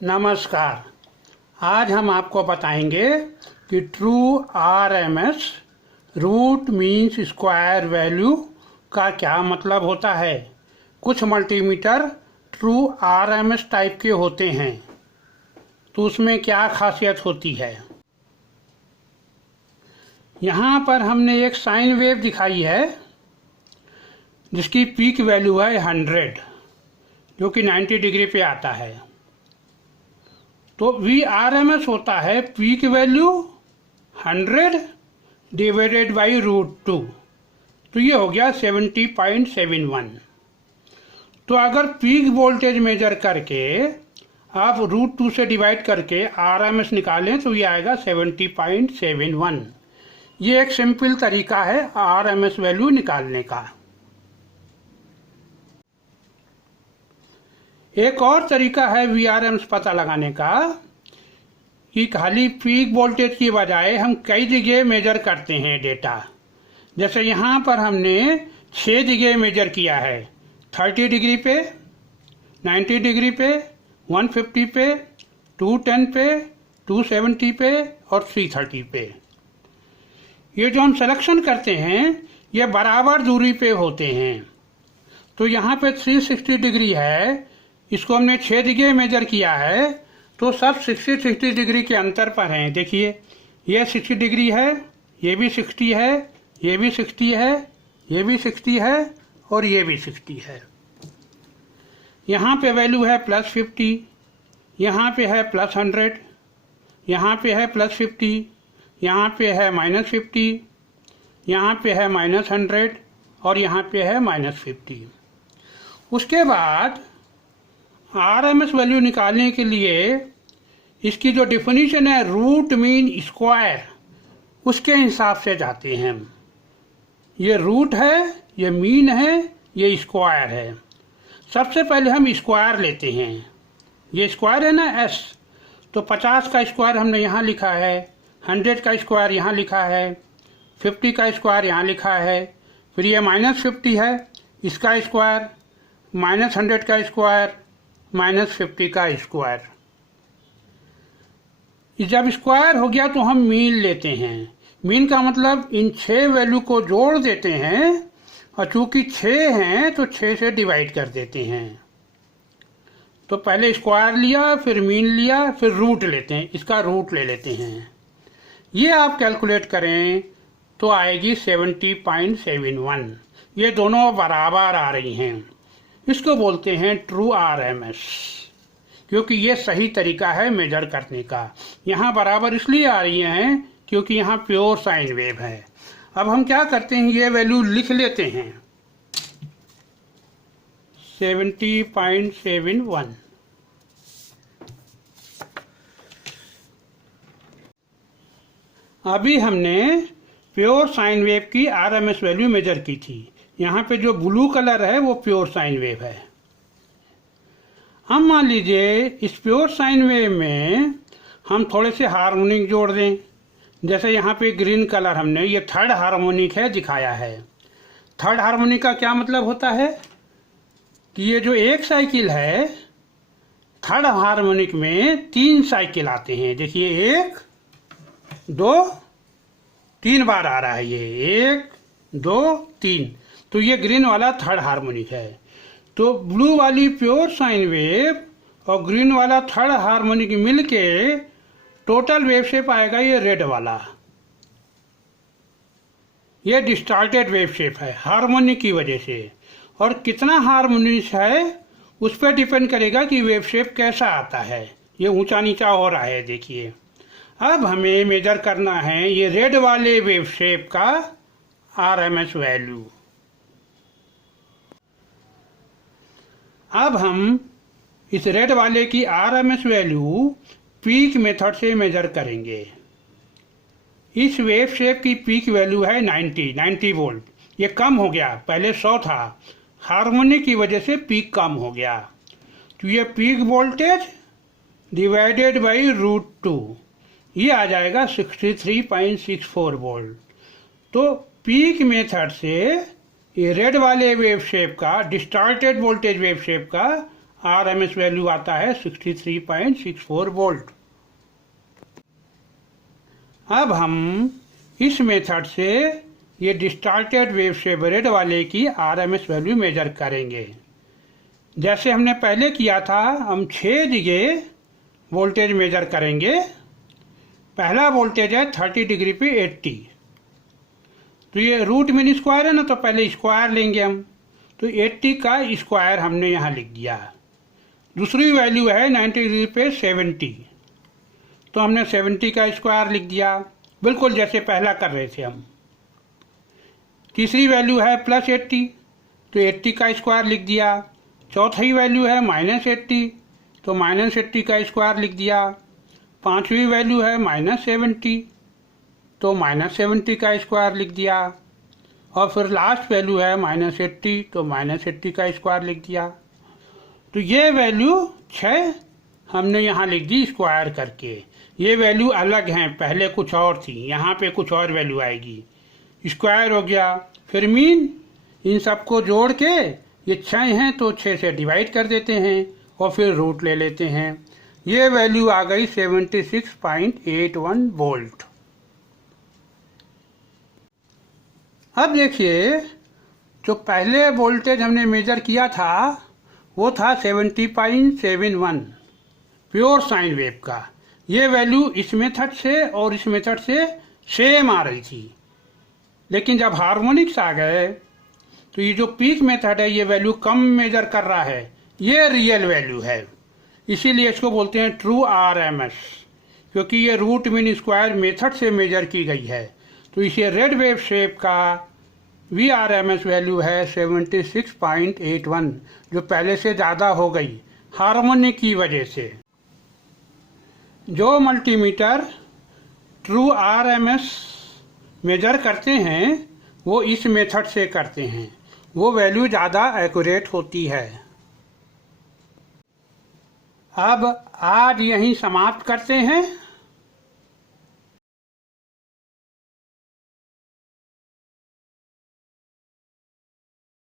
नमस्कार। आज हम आपको बताएंगे कि true RMS root means square value का क्या मतलब होता है। कुछ मल्टीमीटर ट्रू आरएमएस टाइप के होते हैं, तो उसमें क्या खासियत होती है। यहाँ पर हमने एक साइन वेव दिखाई है जिसकी पीक वैल्यू है 100, जो कि 90 डिग्री पे आता है। तो VRMS होता है पीक वैल्यू 100 डिवाइडेड बाई √2, तो ये हो गया 70.71। तो अगर पीक वोल्टेज मेजर करके आप √2 से डिवाइड करके RMS निकालें तो ये आएगा 70.71। ये एक सिंपल तरीका है RMS वैल्यू निकालने का। एक और तरीका है VRMS पता लगाने का कि खाली पीक वोल्टेज की बजाय हम कई जगह मेजर करते हैं डेटा। जैसे यहाँ पर हमने 6 जगह मेजर किया है, 30 डिग्री पे, 90 डिग्री पे, 150 पे, 210 पे, 270 पे और 330 पे। ये जो हम सिलेक्शन करते हैं ये बराबर दूरी पे होते हैं। तो यहाँ पे 360 डिग्री है, इसको हमने 6 जगह मेजर किया है, तो सब 60 डिग्री के अंतर पर हैं। देखिए ये 60 डिग्री है, ये भी 60 है, ये भी 60 है, ये भी 60 है और ये भी 60 है। यहाँ पे वैल्यू है +50, यहाँ पे है +100, यहाँ पे है +50, यहाँ पे है -50, यहाँ पे है -100 और यहाँ पे है -50। उसके बाद RMS वैल्यू निकालने के लिए इसकी जो डिफिनीशन है रूट मीन स्क्वायर, उसके हिसाब से जाते हैं हम। ये रूट है, ये मीन है, ये स्क्वायर है। सबसे पहले हम स्क्वायर लेते हैं। ये स्क्वायर है ना S, तो 50 का स्क्वायर हमने यहाँ लिखा है, 100 का स्क्वायर यहाँ लिखा है, 50 का स्क्वायर यहाँ लिखा है। फिर ये -50 है, इसका स्क्वायर, -100 का स्क्वायर, -50 का स्क्वायर। जब स्क्वायर हो गया तो हम मीन लेते हैं। मीन का मतलब इन 6 वैल्यू को जोड़ देते हैं और चूंकि 6 हैं तो 6 से डिवाइड कर देते हैं। तो पहले स्क्वायर लिया, फिर मीन लिया, फिर रूट लेते हैं, इसका रूट ले लेते हैं। ये आप कैलकुलेट करें तो आएगी 70.71। ये दोनों बराबर आ रही हैं। इसको बोलते हैं ट्रू RMS, क्योंकि ये सही तरीका है मेजर करने का। यहाँ बराबर इसलिए आ रही हैं क्योंकि यहाँ प्योर साइन वेव है। अब हम क्या करते हैं, ये वैल्यू लिख लेते हैं 70.71। अभी हमने प्योर साइन वेव की RMS वैल्यू मेजर की थी। यहाँ पे जो ब्लू कलर है वो प्योर साइन वेव है। अब मान लीजिए इस प्योर साइन वेव में हम थोड़े से हार्मोनिक जोड़ दें। जैसे यहाँ पे ग्रीन कलर हमने ये थर्ड हार्मोनिक है दिखाया है। थर्ड हार्मोनिक का क्या मतलब होता है कि ये जो एक साइकिल है, थर्ड हार्मोनिक में 3 साइकिल आते हैं। देखिए 1 2 3 बार आ रहा है, ये 1 2 3। तो ये ग्रीन वाला थर्ड हार्मोनिक है। तो ब्लू वाली प्योर साइन वेव और ग्रीन वाला थर्ड हार्मोनिक मिलके टोटल वेव शेप आएगा ये रेड वाला। ये डिस्टॉर्टेड वेव शेप है हार्मोनिक की वजह से। और कितना हार्मोनिक है उस पर डिपेंड करेगा कि वेव शेप कैसा आता है। ये ऊंचा नीचा हो रहा है, देखिए। अब हमें मेजर करना है ये रेड वाले वेव शेप का RMS वैल्यू। अब हम इस रेड वाले की RMS वैल्यू पीक मेथड से मेजर करेंगे। इस वेव शेप की पीक वैल्यू है 90 वोल्ट। ये कम हो गया, पहले 100 था, हार्मोनिक की वजह से पीक कम हो गया। तो ये पीक वोल्टेज डिवाइडेड बाई √2, ये आ जाएगा 63.64 वोल्ट। तो पीक मेथड से ये रेड वाले वेव शेप का डिस्टॉर्टेड वोल्टेज वेव शेप का RMS वैल्यू आता है 63.64 वोल्ट। अब हम इस मेथड से ये डिस्टॉर्टेड वेव शेप वाले की RMS वैल्यू मेजर करेंगे। जैसे हमने पहले किया था, हम 6 जगह वोल्टेज मेजर करेंगे। पहला वोल्टेज है 30 डिग्री पे 80, तो ये रूट मीन स्क्वायर है ना, तो पहले स्क्वायर लेंगे हम, तो 80 का स्क्वायर हमने यहाँ लिख दिया। दूसरी वैल्यू है 90 डिग्री पे 70, तो हमने 70 का स्क्वायर लिख दिया, बिल्कुल जैसे पहला कर रहे थे हम। तीसरी वैल्यू है +80, तो 80 का स्क्वायर लिख दिया। चौथी वैल्यू है -80, तो -80 का स्क्वायर लिख दिया। पांचवी वैल्यू है -70, तो -70 का स्क्वायर लिख दिया। और फिर लास्ट वैल्यू है -80, तो -80 का स्क्वायर लिख दिया। तो ये वैल्यू 6 हमने यहाँ लिख दी स्क्वायर करके। ये वैल्यू अलग हैं, पहले कुछ और थी, यहाँ पे कुछ और वैल्यू आएगी। स्क्वायर हो गया, फिर मीन, इन सबको जोड़ के ये 6 हैं तो 6 से डिवाइड कर देते हैं और फिर रूट ले लेते हैं। ये वैल्यू आ गई 76.81 वोल्ट। अब देखिए, जो पहले वोल्टेज हमने मेजर किया था वो था 70.71 प्योर साइन वेव का। ये वैल्यू इस मेथड से और इस मेथड से सेम आ रही थी, लेकिन जब हार्मोनिक्स आ गए तो ये जो पीक मेथड है ये वैल्यू कम मेजर कर रहा है, ये रियल वैल्यू है, इसीलिए इसको बोलते हैं ट्रू RMS, क्योंकि ये रूट मीन स्क्वायर मेथड से मेजर की गई है। तो इसे रेड वेव शेप का VRMS वैल्यू है 76.81, जो पहले से ज़्यादा हो गई हार्मोनिक की वजह से। जो मल्टीमीटर ट्रू RMS मेजर करते हैं वो इस मेथड से करते हैं, वो वैल्यू ज़्यादा एक्यूरेट होती है। अब आज यहीं समाप्त करते हैं।